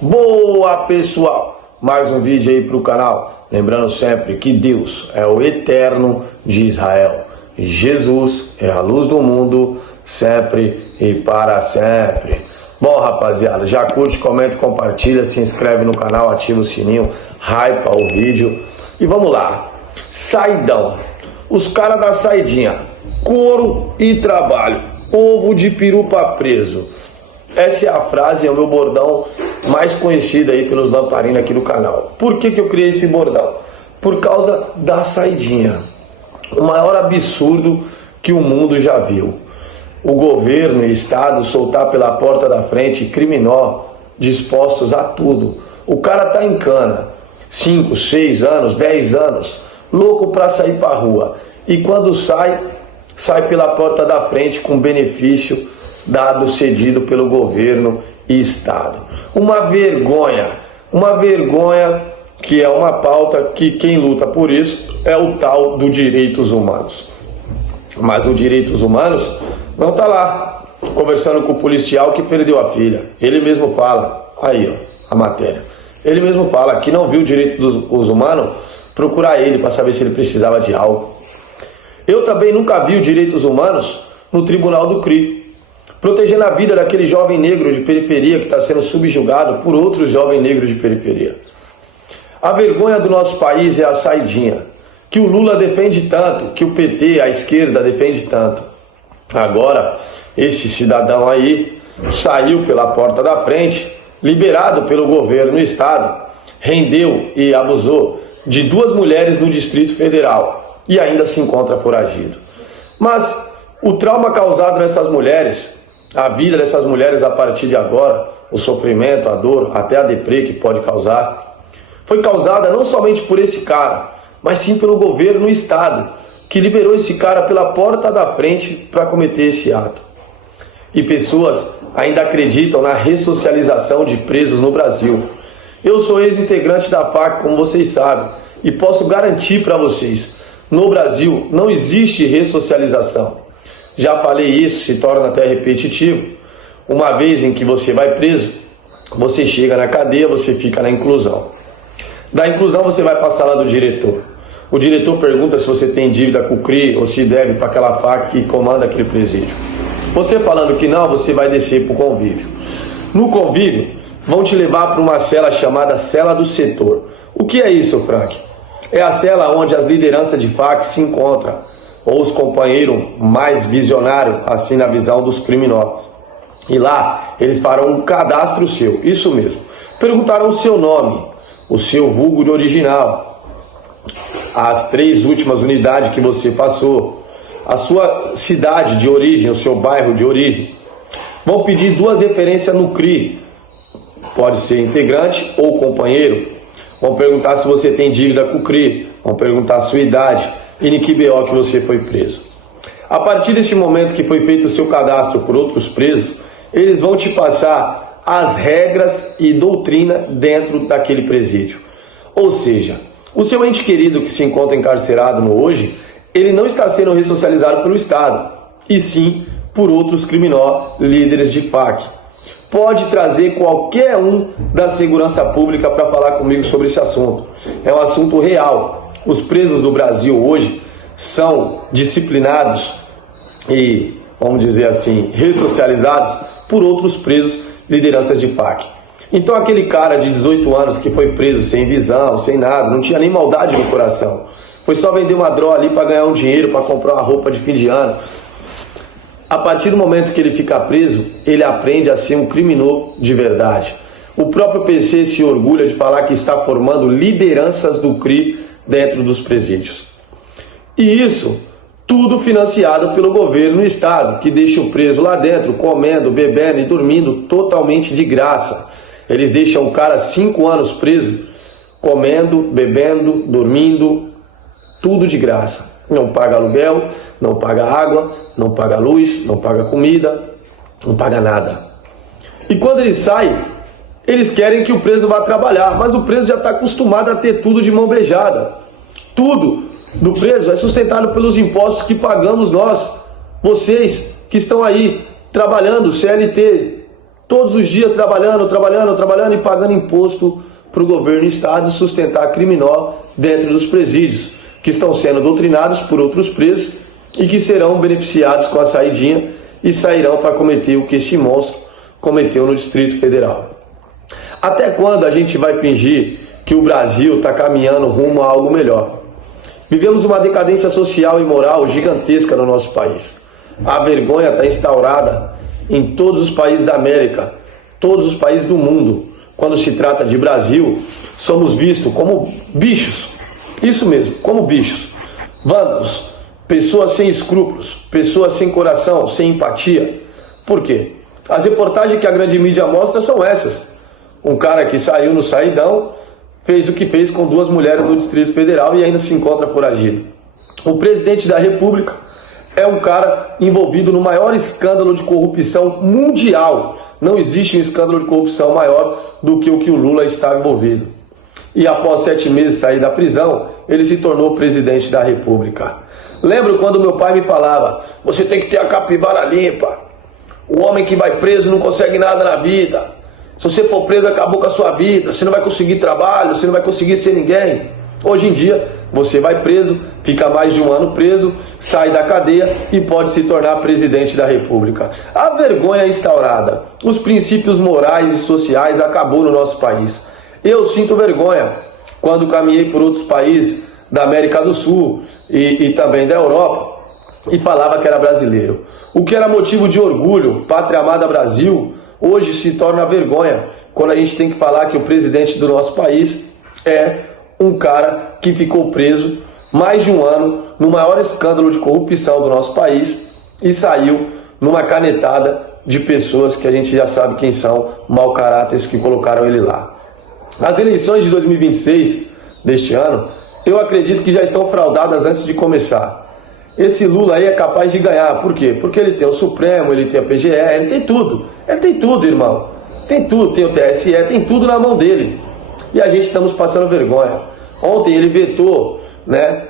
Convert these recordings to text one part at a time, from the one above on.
Boa, pessoal! Mais um vídeo aí para o canal. Lembrando sempre que Deus é o eterno de Israel. Jesus é a luz do mundo, sempre e para sempre. Bom, rapaziada, já curte, comenta, compartilha, se inscreve no canal, ativa o sininho, hypa o vídeo. E vamos lá. Saidão. Os caras da saidinha. Couro e trabalho. Ovo de peru pra preso. Essa é a frase, é o meu bordão mais conhecido aí pelos lamparinos aqui do canal. Por que eu criei esse bordão? Por causa da saidinha. O maior absurdo que o mundo já viu. O governo e o Estado soltar pela porta da frente criminó dispostos a tudo. O cara tá em cana, 5, 6 anos, 10 anos, louco pra sair pra rua. E quando sai pela porta da frente com benefício dado, cedido pelo governo e Estado. Uma vergonha que é uma pauta que quem luta por isso é o tal do direitos humanos. Mas os direitos humanos não tá lá, conversando com o policial que perdeu a filha. Ele mesmo fala, aí ó, a matéria. Ele mesmo fala que não viu o direito dos humanos, procurar ele para saber se ele precisava de algo. Eu também nunca vi os direitos humanos no tribunal do CRI, protegendo a vida daquele jovem negro de periferia que está sendo subjugado por outros jovens negros de periferia. A vergonha do nosso país é a saidinha, que o Lula defende tanto, que o PT, a esquerda, defende tanto. Agora, esse cidadão aí saiu pela porta da frente, liberado pelo governo e Estado, rendeu e abusou de 2 mulheres no Distrito Federal e ainda se encontra foragido. Mas o trauma causado nessas mulheres, a vida dessas mulheres a partir de agora, o sofrimento, a dor, até a deprê que pode causar, foi causada não somente por esse cara, mas sim pelo governo e Estado, que liberou esse cara pela porta da frente para cometer esse ato. E pessoas ainda acreditam na ressocialização de presos no Brasil. Eu sou ex-integrante da FAC, como vocês sabem, e posso garantir para vocês, no Brasil não existe ressocialização. Já falei isso, se torna até repetitivo. Uma vez em que você vai preso, você chega na cadeia, você fica na inclusão. Da inclusão você vai passar lá do diretor. O diretor pergunta se você tem dívida com o CRI ou se deve para aquela FAC que comanda aquele presídio. Você falando que não, você vai descer para o convívio. No convívio, vão te levar para uma cela chamada cela do setor. O que é isso, Frank? É a cela onde as lideranças de FAC se encontram, ou os companheiros mais visionários, assim na visão dos criminosos. E lá, eles farão um cadastro seu, isso mesmo. Perguntarão o seu nome, o seu vulgo de original, as 3 últimas unidades que você passou, a sua cidade de origem, o seu bairro de origem. Vão pedir 2 referências no CRI, pode ser integrante ou companheiro. Vão perguntar se você tem dívida com o CRI, vão perguntar a sua idade e em que BO que você foi preso. A partir desse momento que foi feito o seu cadastro por outros presos, eles vão te passar as regras e doutrina dentro daquele presídio. Ou seja, o seu ente querido que se encontra encarcerado no hoje, ele não está sendo ressocializado pelo Estado, e sim por outros criminosos líderes de FAC. Pode trazer qualquer um da segurança pública para falar comigo sobre esse assunto. É um assunto real. Os presos do Brasil hoje são disciplinados e, vamos dizer assim, ressocializados por outros presos lideranças de FAC. Então aquele cara de 18 anos que foi preso sem visão, sem nada, não tinha nem maldade no coração, foi só vender uma droga ali para ganhar um dinheiro, para comprar uma roupa de fim de ano. A partir do momento que ele fica preso, ele aprende a ser um criminoso de verdade. O próprio PC se orgulha de falar que está formando lideranças do CRI dentro dos presídios. E isso tudo financiado pelo governo e Estado, que deixa o preso lá dentro comendo, bebendo e dormindo totalmente de graça. Eles deixam o cara 5 anos preso, comendo, bebendo, dormindo, tudo de graça. Não paga aluguel, não paga água, não paga luz, não paga comida, não paga nada. E quando ele sai, eles querem que o preso vá trabalhar, mas o preso já está acostumado a ter tudo de mão beijada. Tudo do preso é sustentado pelos impostos que pagamos nós, vocês que estão aí trabalhando, CLT, todos os dias trabalhando e pagando imposto para o governo e Estado sustentar criminó dentro dos presídios, que estão sendo doutrinados por outros presos e que serão beneficiados com a saidinha e sairão para cometer o que esse monstro cometeu no Distrito Federal. Até quando a gente vai fingir que o Brasil está caminhando rumo a algo melhor? Vivemos uma decadência social e moral gigantesca no nosso país. A vergonha está instaurada em todos os países da América, todos os países do mundo. Quando se trata de Brasil, somos vistos como bichos. Isso mesmo, como bichos. Vândalos, pessoas sem escrúpulos, pessoas sem coração, sem empatia. Por quê? As reportagens que a grande mídia mostra são essas. Um cara que saiu no saidão, fez o que fez com 2 mulheres no Distrito Federal e ainda se encontra foragido. O presidente da República é um cara envolvido no maior escândalo de corrupção mundial. Não existe um escândalo de corrupção maior do que o Lula está envolvido. E após 7 meses de sair da prisão, ele se tornou presidente da República. Lembro quando meu pai me falava: você tem que ter a capivara limpa. O homem que vai preso não consegue nada na vida. Se você for preso, acabou com a sua vida. Você não vai conseguir trabalho, você não vai conseguir ser ninguém. Hoje em dia, você vai preso, fica mais de 1 ano preso, sai da cadeia e pode se tornar presidente da República. A vergonha instaurada, os princípios morais e sociais acabou no nosso país. Eu sinto vergonha quando caminhei por outros países da América do Sul e também da Europa e falava que era brasileiro. O que era motivo de orgulho, pátria amada Brasil, hoje se torna vergonha quando a gente tem que falar que o presidente do nosso país é um cara que ficou preso mais de 1 ano no maior escândalo de corrupção do nosso país e saiu numa canetada de pessoas que a gente já sabe quem são, mau caráteres que colocaram ele lá. As eleições de 2026 deste ano, eu acredito que já estão fraudadas antes de começar. Esse Lula aí é capaz de ganhar. Por quê? Porque ele tem o Supremo, ele tem a PGE, ele tem tudo. Ele tem tudo, irmão. Tem tudo, tem o TSE, tem tudo na mão dele. E a gente estamos passando vergonha. Ontem ele vetou, né,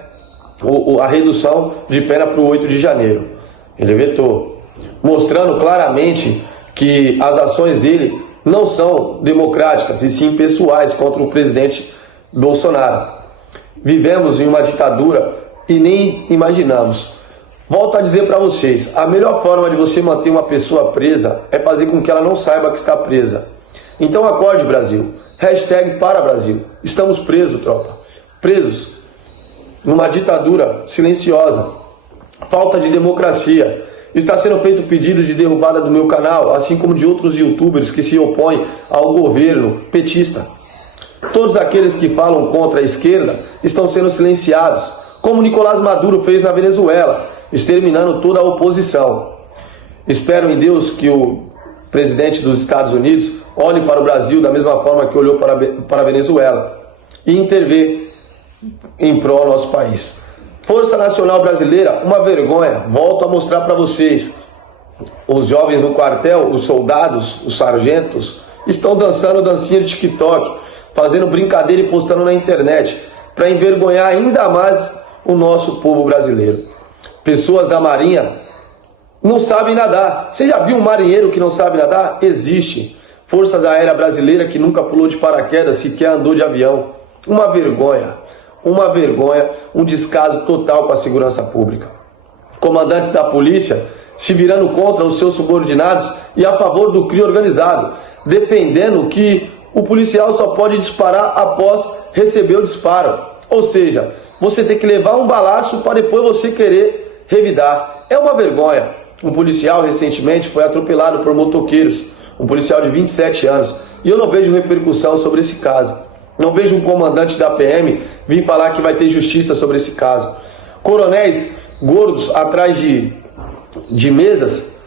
a redução de pena para o 8 de janeiro. Ele vetou, mostrando claramente que as ações dele não são democráticas, e sim pessoais contra o presidente Bolsonaro. Vivemos em uma ditadura e nem imaginamos. Volto a dizer para vocês, a melhor forma de você manter uma pessoa presa é fazer com que ela não saiba que está presa. Então acorde, Brasil. Hashtag para Brasil. Estamos presos, tropa. Presos numa ditadura silenciosa. Falta de democracia. Está sendo feito pedido de derrubada do meu canal, assim como de outros youtubers que se opõem ao governo petista. Todos aqueles que falam contra a esquerda estão sendo silenciados, como Nicolás Maduro fez na Venezuela, exterminando toda a oposição. Espero em Deus que o presidente dos Estados Unidos olhe para o Brasil da mesma forma que olhou para a Venezuela e intervir em prol do nosso país. Força Nacional Brasileira, uma vergonha. Volto a mostrar para vocês. Os jovens no quartel, os soldados, os sargentos, estão dançando dancinha de TikTok, fazendo brincadeira e postando na internet, para envergonhar ainda mais o nosso povo brasileiro. Pessoas da Marinha não sabem nadar. Você já viu um marinheiro que não sabe nadar? Existe. Forças Aéreas Brasileiras que nunca pulou de paraquedas, sequer andou de avião. Uma vergonha, um descaso total com a segurança pública. Comandantes da polícia se virando contra os seus subordinados e a favor do crime organizado, defendendo que o policial só pode disparar após receber o disparo. Ou seja, você tem que levar um balaço para depois você querer revidar. É uma vergonha. Um policial recentemente foi atropelado por motoqueiros, um policial de 27 anos, e eu não vejo repercussão sobre esse caso. Não vejo um comandante da PM vir falar que vai ter justiça sobre esse caso. Coronéis gordos atrás de mesas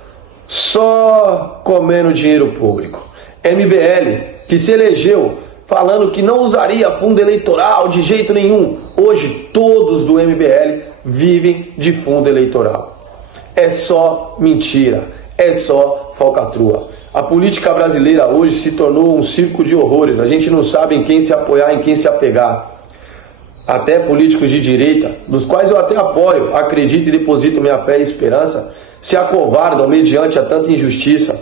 só comendo dinheiro público. MBL, que se elegeu falando que não usaria fundo eleitoral de jeito nenhum. Hoje todos do MBL vivem de fundo eleitoral. É só mentira, é só falcatrua. A política brasileira hoje se tornou um circo de horrores. A gente não sabe em quem se apoiar, em quem se apegar. Até políticos de direita, dos quais eu até apoio, acredito e deposito minha fé e esperança, se acovardam mediante a tanta injustiça.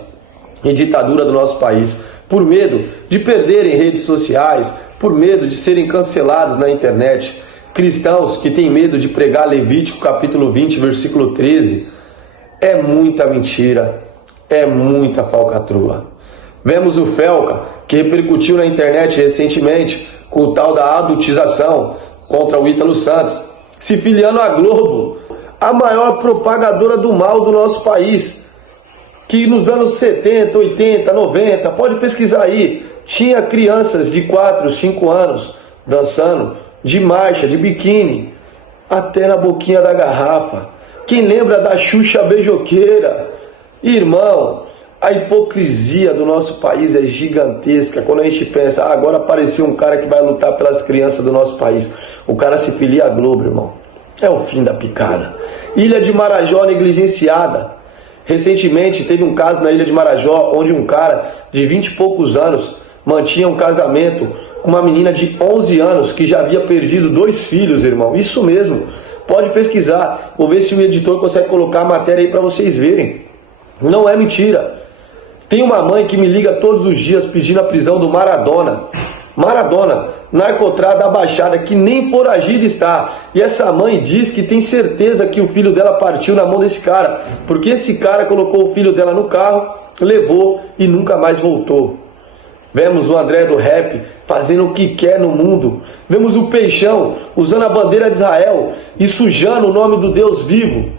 e ditadura do nosso país, por medo de perderem redes sociais, por medo de serem cancelados na internet. Cristãos que têm medo de pregar Levítico capítulo 20, versículo 13. É muita mentira, é muita falcatrua. Vemos o Felca, que repercutiu na internet recentemente com o tal da adultização contra o Ítalo Santos, se filiando à Globo, a maior propagadora do mal do nosso país, que nos anos 70, 80, 90, pode pesquisar aí, tinha crianças de 4, 5 anos dançando de marcha, de biquíni, até na boquinha da garrafa. Quem lembra da Xuxa beijoqueira? Irmão, a hipocrisia do nosso país é gigantesca. Quando a gente pensa, agora apareceu um cara que vai lutar pelas crianças do nosso país. O cara se filia à Globo, irmão. É o fim da picada. Ilha de Marajó negligenciada. Recentemente teve um caso na Ilha de Marajó, onde um cara de 20 e poucos anos mantinha um casamento com uma menina de 11 anos que já havia perdido 2 filhos, irmão. Isso mesmo. Pode pesquisar. Vou ver se o editor consegue colocar a matéria aí para vocês verem. Não é mentira. Tem uma mãe que me liga todos os dias pedindo a prisão do Maradona. Maradona, narcotrata da Baixada, que nem foragido está. E essa mãe diz que tem certeza que o filho dela partiu na mão desse cara, porque esse cara colocou o filho dela no carro, levou e nunca mais voltou. Vemos o André do rap fazendo o que quer no mundo. Vemos o Peixão usando a bandeira de Israel e sujando o nome do Deus vivo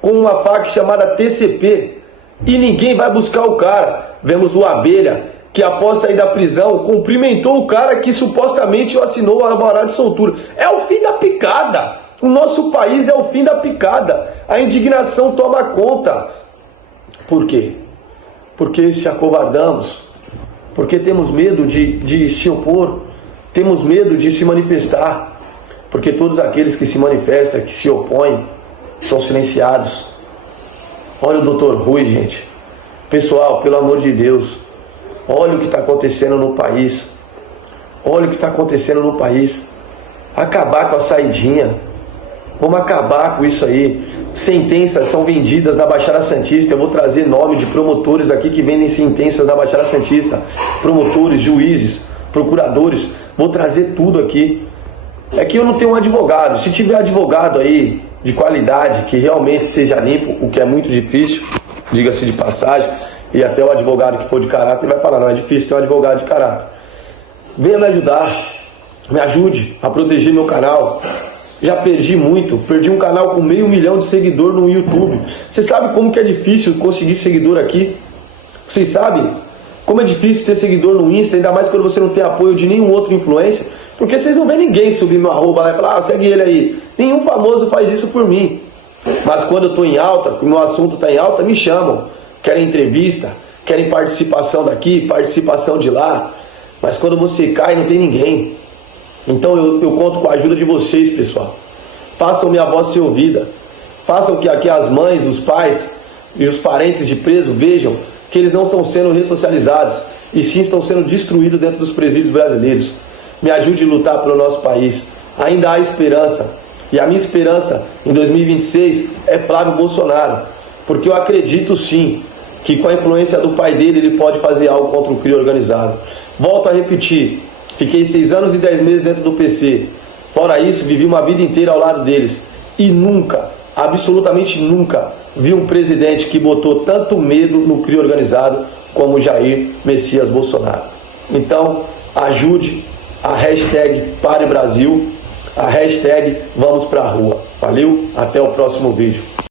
com uma faca chamada TCP. E ninguém vai buscar o cara. Vemos o Abelha, que após sair da prisão, cumprimentou o cara que supostamente assinou a alvará de soltura. É o fim da picada. O nosso país é o fim da picada. A indignação toma conta. Por quê? Porque se acovardamos. Porque temos medo de se opor. Temos medo de se manifestar. Porque todos aqueles que se manifestam, que se opõem, são silenciados. Olha o Dr. Rui, gente. Pessoal, pelo amor de Deus, olha o que está acontecendo no país. Olha o que está acontecendo no país. Acabar com a saidinha. Vamos acabar com isso aí. Sentenças são vendidas na Baixada Santista. Eu vou trazer nome de promotores aqui que vendem sentenças na Baixada Santista. Promotores, juízes, procuradores. Vou trazer tudo aqui. É que eu não tenho um advogado. Se tiver advogado aí de qualidade, que realmente seja limpo, o que é muito difícil, diga-se de passagem, e até o advogado que for de caráter vai falar, não é difícil ter um advogado de caráter. Venha me ajudar, me ajude a proteger meu canal. Já perdi muito, perdi um canal com 500 mil de seguidores no YouTube. Você sabe como que é difícil conseguir seguidor aqui? Vocês sabem como é difícil ter seguidor no Insta, ainda mais quando você não tem apoio de nenhum outro influencer? Porque vocês não vêem ninguém subir meu arroba lá e falar, segue ele aí. Nenhum famoso faz isso por mim. Mas quando eu estou em alta, que o meu assunto está em alta, me chamam. Querem entrevista, querem participação daqui, participação de lá. Mas quando você cai, não tem ninguém. Então eu conto com a ajuda de vocês, pessoal. Façam minha voz ser ouvida. Façam que aqui as mães, os pais e os parentes de preso vejam que eles não estão sendo ressocializados, e sim estão sendo destruídos dentro dos presídios brasileiros. Me ajude a lutar pelo nosso país. Ainda há esperança. E a minha esperança em 2026 é Flávio Bolsonaro. Porque eu acredito sim que com a influência do pai dele ele pode fazer algo contra o crime organizado. Volto a repetir. Fiquei 6 anos e 10 meses dentro do PC. Fora isso, vivi uma vida inteira ao lado deles. E nunca, absolutamente nunca, vi um presidente que botou tanto medo no crime organizado como Jair Messias Bolsonaro. Então, ajude a hashtag Pare Brasil, a hashtag Vamos Pra Rua. Valeu, até o próximo vídeo.